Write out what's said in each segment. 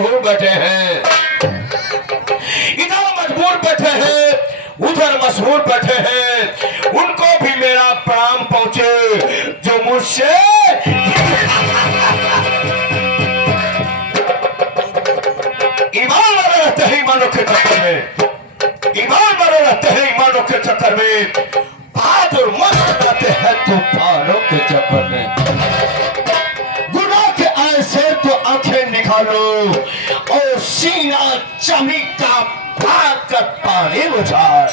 मशहूर बैठे हैं, इधर मजबूर बैठे हैं, उधर मशहूर बैठे हैं, उनको भी मेरा प्रणाम पहुंचे जो मुझसे ईमान वाले रहते हैं। ईमानों के चक्कर में, ईमान वाले रहते हैं ईमानों के चक्कर में, बहादुर मस्त रहते हैं तूफानों के चक्कर में। गुनाह के ऐसे तो आंखें निकालो और सीना चमी का भाग कर पानी उछाल।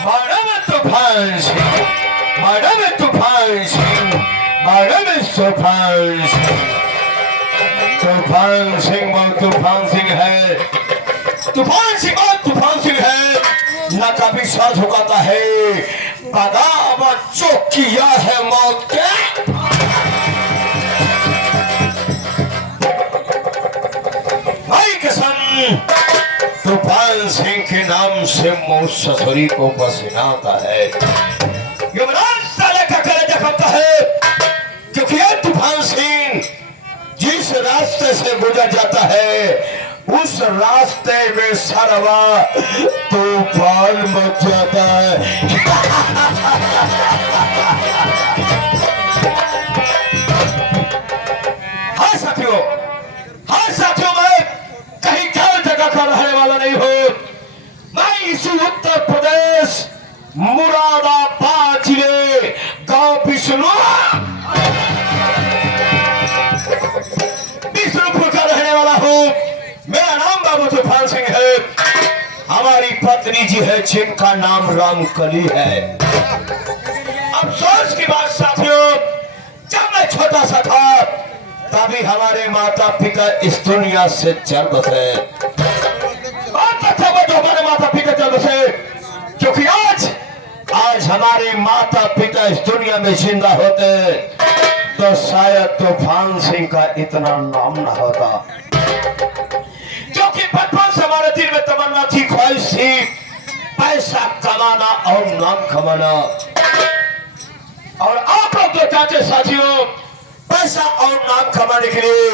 मैडम तूफान सिंह, मैडम तूफान सिंह, मैडम तूफान सिंह, तूफान सिंह बहुत तूफान सिंह है, तूफान सिंह बहुत तूफान सिंह है। न कभी साथ झुकाता है, बगावत जो किया है मौत के। भाई कसम तूफान सिंह के नाम से मौत ससुरी को पसीना आता है, युवराज साले का कलेजा कांपता है, क्योंकि यह तूफान सिंह जिस रास्ते से गुजर जाता है उस रास्ते में सरवा तूफान मच जाता है। हाँ साथियों, हाँ साथियों, मैं कहीं क्या जगह का रहने वाला नहीं हूँ। मैं इसी उत्तर प्रदेश मुरादाबाद जिले गांव बिष्णुपुर का रहने वाला हूँ। मेरा नाम बाबू तूफान सिंह है, हमारी पत्नी जी है जिनका नाम रामकली है। अफसोस की बात साथियों, जब मैं छोटा सा था तभी हमारे माता पिता इस दुनिया से चल बसे। हमारे माता पिता चल बसे, क्योंकि आज हमारे माता पिता इस दुनिया में जिंदा होते तो शायद तूफान सिंह का इतना नाम न होता। क्योंकि बचपन से हमारे दिल में तमन्ना थी, ख्वाहिश थी पैसा कमाना और नाम कमाना। और आप लोग जो चाहते साथियों पैसा और नाम कमाने के लिए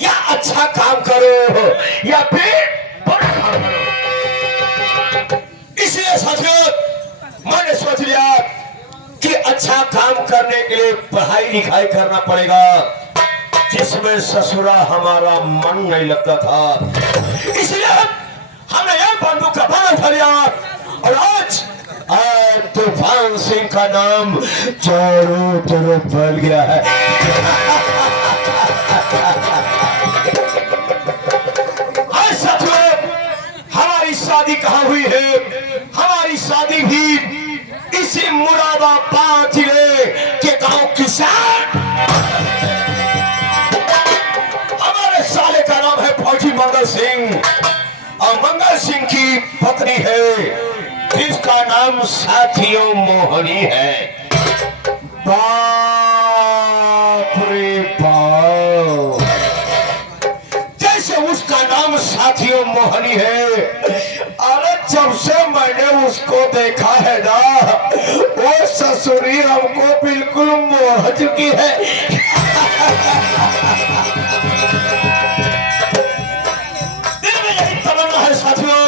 या अच्छा काम करो या फिर बुरा काम करो, इसलिए साथियों मैंने सोच लिया कि अच्छा काम करने के लिए पढ़ाई लिखाई करना पड़ेगा, जिसमें ससुरा हमारा मन नहीं लगता था। इसलिए हमने यह बंदूक का बाण उठा लिया और आज तूफान सिंह का नाम चारों तरफ फैल गया है। आज साथियों हमारी शादी कहाँ हुई है? हमारी शादी भी इसी मुरादाबाद जिले के गांव किसान, हमारे साले का नाम है फौजी मंगल सिंह और मंगल सिंह की पत्नी है जिसका नाम साथियों मोहनी है। बाप रे बाप, जैसे उसका नाम साथियों मोहनी है, अरे जब से मैंने उसको देखा है ना वो ससुरी हमको बिल्कुल मोह चुकी है। दिल में यही तमन्ना है साथियों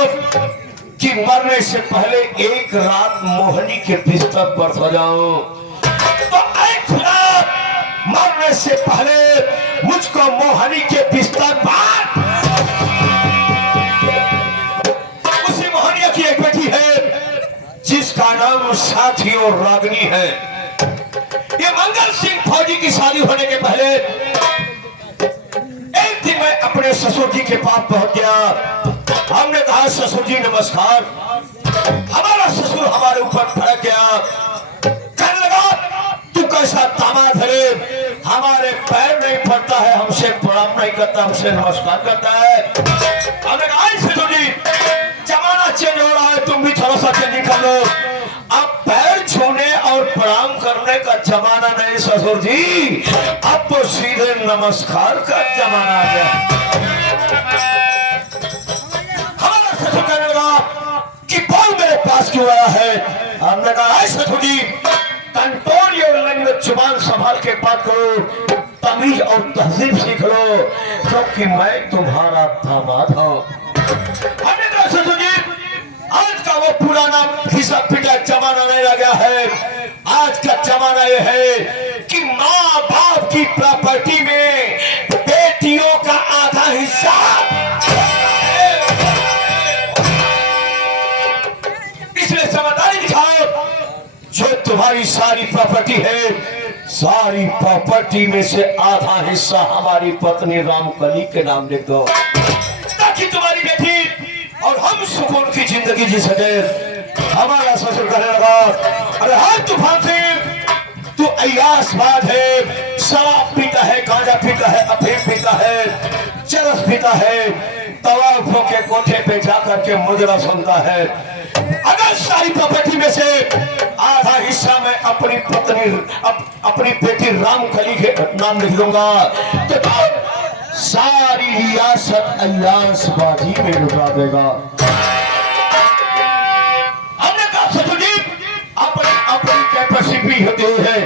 कि मरने से पहले एक रात मोहनी के बिस्तर पर सो जाऊं। तो ऐ खुदा, मरने से पहले मुझको मोहनी के बिस्तर पर, उसी मोहनिया की एक बेटी है जिसका नाम साथियों रागनी है। ये मंगल सिंह फौजी की शादी होने के पहले एक दिन मैं अपने ससुर जी के पास पहुंच गया। हमने कहा ससुर जी नमस्कार। हमारा ससुर हमारे ऊपर भड़क गया, कहने लगा तू कैसा दामाद है, हमारे पैर नहीं पड़ता है, हमसे प्रणाम नहीं करता, हमसे नमस्कार करता है। हमने कहा ससुर जी जमाना चेंज हो रहा है, तुम भी थोड़ा सा चेंज कर लो। अब पैर छूने और प्रणाम करने का जमाना नहीं ससुर जी, अब तो सीधे नमस्कार का जमाना आ गया। हमारा ससुर कहने लगा कि बोल मेरे पास क्यों आया है? हमने कहा ससुर जी कंट्रोल योर लैंग्वेज, जुबान संभाल के बात करो, तो तमीज और तहजीब सीख लो, क्योंकि मैं तुम्हारा दामाद हूं। हमने कहा ससुर जी, आज का वो पुराना घिसा पिटा जमाना नहीं रह गया है। आज का जमाना ये है कि माँ बाप की प्रॉपर्टी में बेटियों का आधा हिस्सा इसलिए समझदारी दिखाओ। जो तुम्हारी सारी प्रॉपर्टी है, सारी प्रॉपर्टी में से आधा हिस्सा हमारी पत्नी रामकली के नाम लिख दो, ताकि तुम्हारी बेटी और हम सुकून की जिंदगी जी सके। हमारा ससुर कहने लगा, अरे हर तूफान से तू अय्यासबाज है, शराब पीता है, गांजा पीता है, अफीम पीता है, चरस पीता है, तवाफों के कोठे पे जाकर के मुजरा सुनता है। अगर सारी प्रॉपर्टी में से आधा हिस्सा मैं अपनी पत्नी अपनी बेटी रामकली के नाम लिख दूंगा, तो सारी रियासत अय्यासबाजी में लुटा देगा। हमने कहा ससुर जी, अपनी अपनी कैपेसिटी होती है,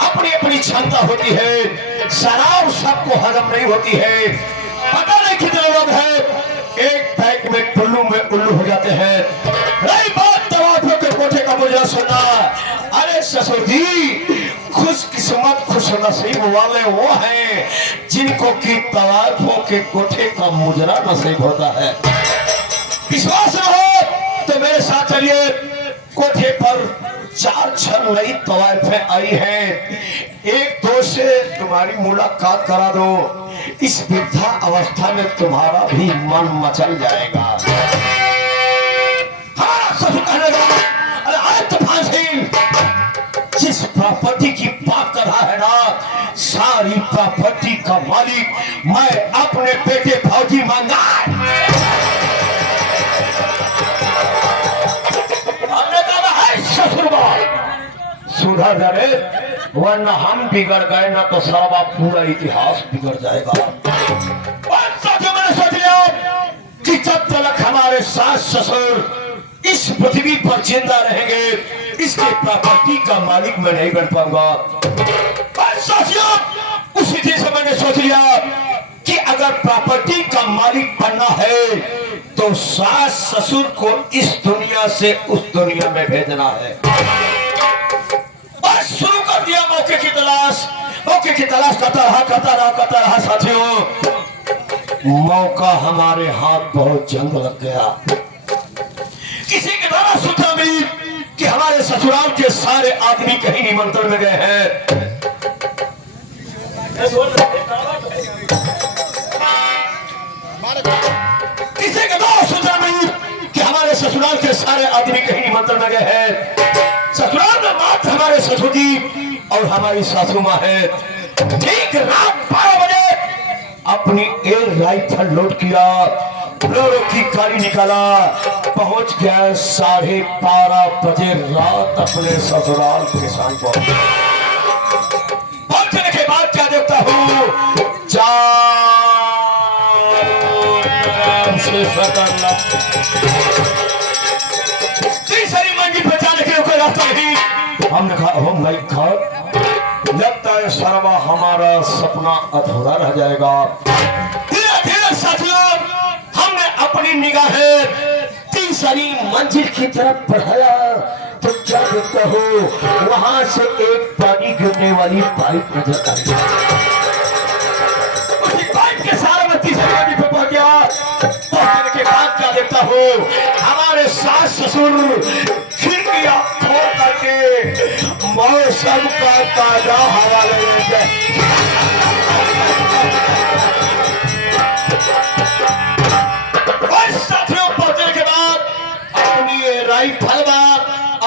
अपनी अपनी क्षमता होती है। शराब सबको हजम नहीं होती है। पता नहीं कितने लोग हैं एक पैक में टुल्लू में उल्लू हो जाते हैं। रही बात तवाफों के कोठे का मुजरा सुनना, अरे ससुर जी, खुशकिस्मत खुश नसीब वाले वो हैं जिनको की तवाफों के कोठे का मुजरा नसीब होता है। विश्वास न हो तो मेरे साथ चलिए, कोठे पर 4 नई तवाइफें आई हैं। एक दो से तुम्हारी मुलाकात करा दो, इस वृद्धा अवस्था में तुम्हारा भी मन मचल जाएगा। हमारा ससुर कहने लगा, अरे आज तूफान सिंह, जिस प्रॉपर्टी की बात कर रहा है ना, सारी प्रॉपर्टी का मालिक मैं अपने बेटे फौजी मांगा। हमने कहा है ससुर सुधर जाए, वरना हम बिगड़ गए ना तो सारा पूरा इतिहास बिगड़ जाएगा। मैंने सोच लिया कि जब तक हमारे सास ससुर इस पृथ्वी पर जिंदा रहेंगे, इसके प्रॉपर्टी का मालिक मैं नहीं बन पाऊंगा। उसी दिन से मैंने सोच लिया कि अगर प्रॉपर्टी का मालिक बनना है तो सास ससुर को इस दुनिया से उस दुनिया में भेजना है। बस शुरू कर दिया मौके की तलाश करता रहा साथियों। मौका हमारे हाथ बहुत जल्द लग गया। किसी के द्वारा सूचना मिली कि हमारे ससुराल के सारे आदमी कहीं निमंत्रण में गए हैं। किसी के द्वारा सूचना मिली कि हमारे ससुराल के सारे आदमी कहीं निमंत्रण में गए हैं। ससुराल में मात्र हमारे ससुर जी और हमारी सासू माँ है। ठीक रात 12 बजे अपनी एयर राइफल लोड किया, फ्लोरो की गाड़ी निकाला, पहुंच गया 12:30 बजे रात अपने ससुराल के साथ। पहुंचने के बाद क्या देखता हूँ, तीसरी मंजिल पर जाने के लिए कोई रास्ता नहीं। हमने कहा हो माय गॉड, लगता है सर्वा हमारा सपना अधूरा रह जाएगा। धीरे धीरे साथियों हमने अपनी निगाहें तीसरी मंजिल की तरफ बढ़ाया तो क्या देखता हो, वहां से एक पानी गिरने वाली पाइप नजर आई। उसी पाइप के सारे में तीसरी मंजिल पर पहुंच गया। पहुंचने के बाद क्या देखता हो, हमारे सास ससुर खिड़कियां खोल करके मौसम का ताजा हवा ले रहे थे। साथियों पहुंचने के बाद अपनी राइफल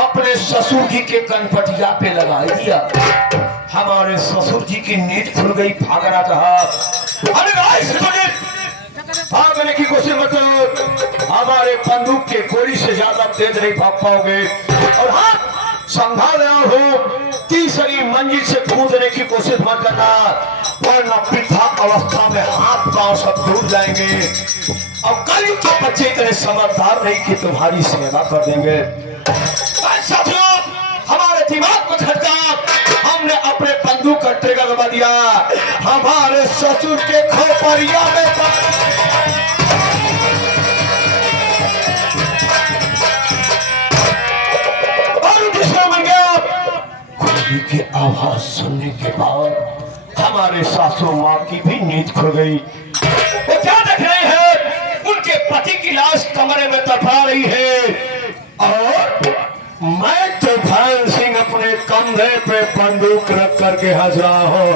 अपने ससुर जी के कनपटिया पे लगा दिया। हमारे ससुर जी की नींद खुल गई, भागना चाहा। भागने की कोशिश मत करो, हमारे बंदूक के गोली से ज्यादा तेज नहीं भाग पाओगे। और हाँ, संभाल रहा हो, तीसरी मंजिल से कूदने की कोशिश मत करना, वरना वृद्धा अवस्था में हाथ पांव सब टूट जाएंगे। और कल के बच्चे इतने समझदार नहीं कि तुम्हारी सेवा कर देंगे। साथियों हमारे दिमाग में खटका, हमने अपने बंदूक का पट्टेगा दबा दिया, हमारे ससुर के खोपड़िया में और दूसरा बन गया। खुदी की आवाज सुनने के बाद हमारे सासू माँ की भी नींद खुल गई। वो क्या देख रहे हैं? उनके पति की लाश कमरे में तड़पा रही है और मैं तो भान सिंह अपने कंधे पे बंदूक रख करके हंस रहा हूं।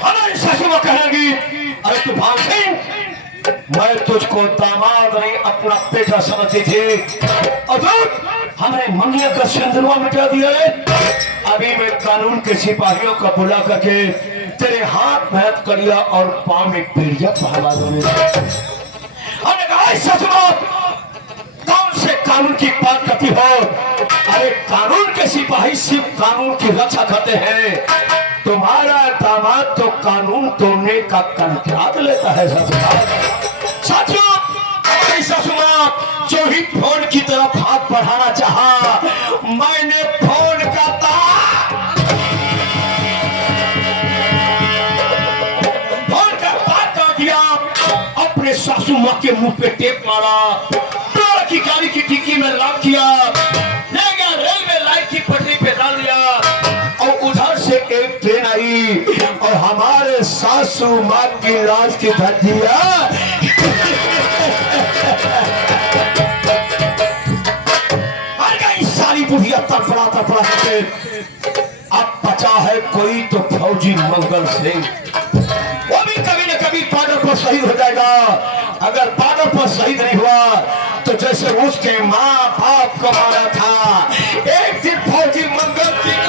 हमारी सासू माँ कहेंगी, अरे तू भान सिंह, मैं तुझको दामाद नहीं अपना बेटा समझती थी और हमारे मंगिया का सिंदूर मिटा दिया है। अभी मैं कानून के सिपाहियों का बुला करके तेरे हाथ में हाथ करिया और पांव में पीड़िया पहला दूंगा। हमने कहा ससुर कौन से कानून की बात करती हो? अरे कानून के सिपाही सिर्फ कानून की रक्षा करते हैं, तुम्हारा दामाद तो कानून तोड़ने का कंट्राट लेता है। साथियों, ससुर जो ही फोन की तरफ हाथ बढ़ाना चाहा, मैंने फोन का अपने सासू माँ के मुंह पे टेप मारा, की गाड़ी की डिक्की में लॉक किया, ले गया रेलवे लाइन की पटरी पे डाल दिया और उधर से एक ट्रेन आई और हमारे सासू माँ की लाश की धर दिया। सारी बुढ़िया तड़पड़ा तड़पड़ा करके अब बचा है कोई तो फौजी मंगल सिंह, वो भी कभी न कभी बॉर्डर पर शहीद हो जाएगा। अगर बॉर्डर पर शहीद नहीं हुआ तो जैसे उसके माँ बाप को मारा था, एक दिन फौजी मंगल सिंह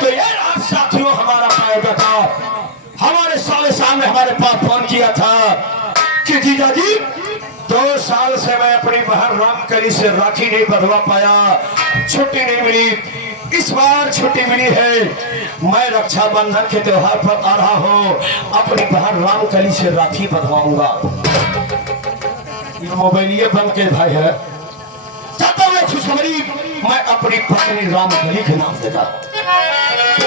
तो ये साथियों हमारा फायदा था। हमारे साले सामने हमारे पास फोन किया था कि जीजा जी 2 साल से मैं अपनी बहन रामकली से राखी नहीं बंधवा पाया, छुट्टी नहीं मिली। इस बार छुट्टी मिली है, मैं रक्षाबंधन के त्योहार पर आ रहा हूँ, अपनी बहन रामकली से राखी बंधवाऊंगा। ये मोबाइल ये बंद के भाई है, चाहता हूँ खुशखबरी मैं अपनी पत्नी रामकली के नाम देता हूँ।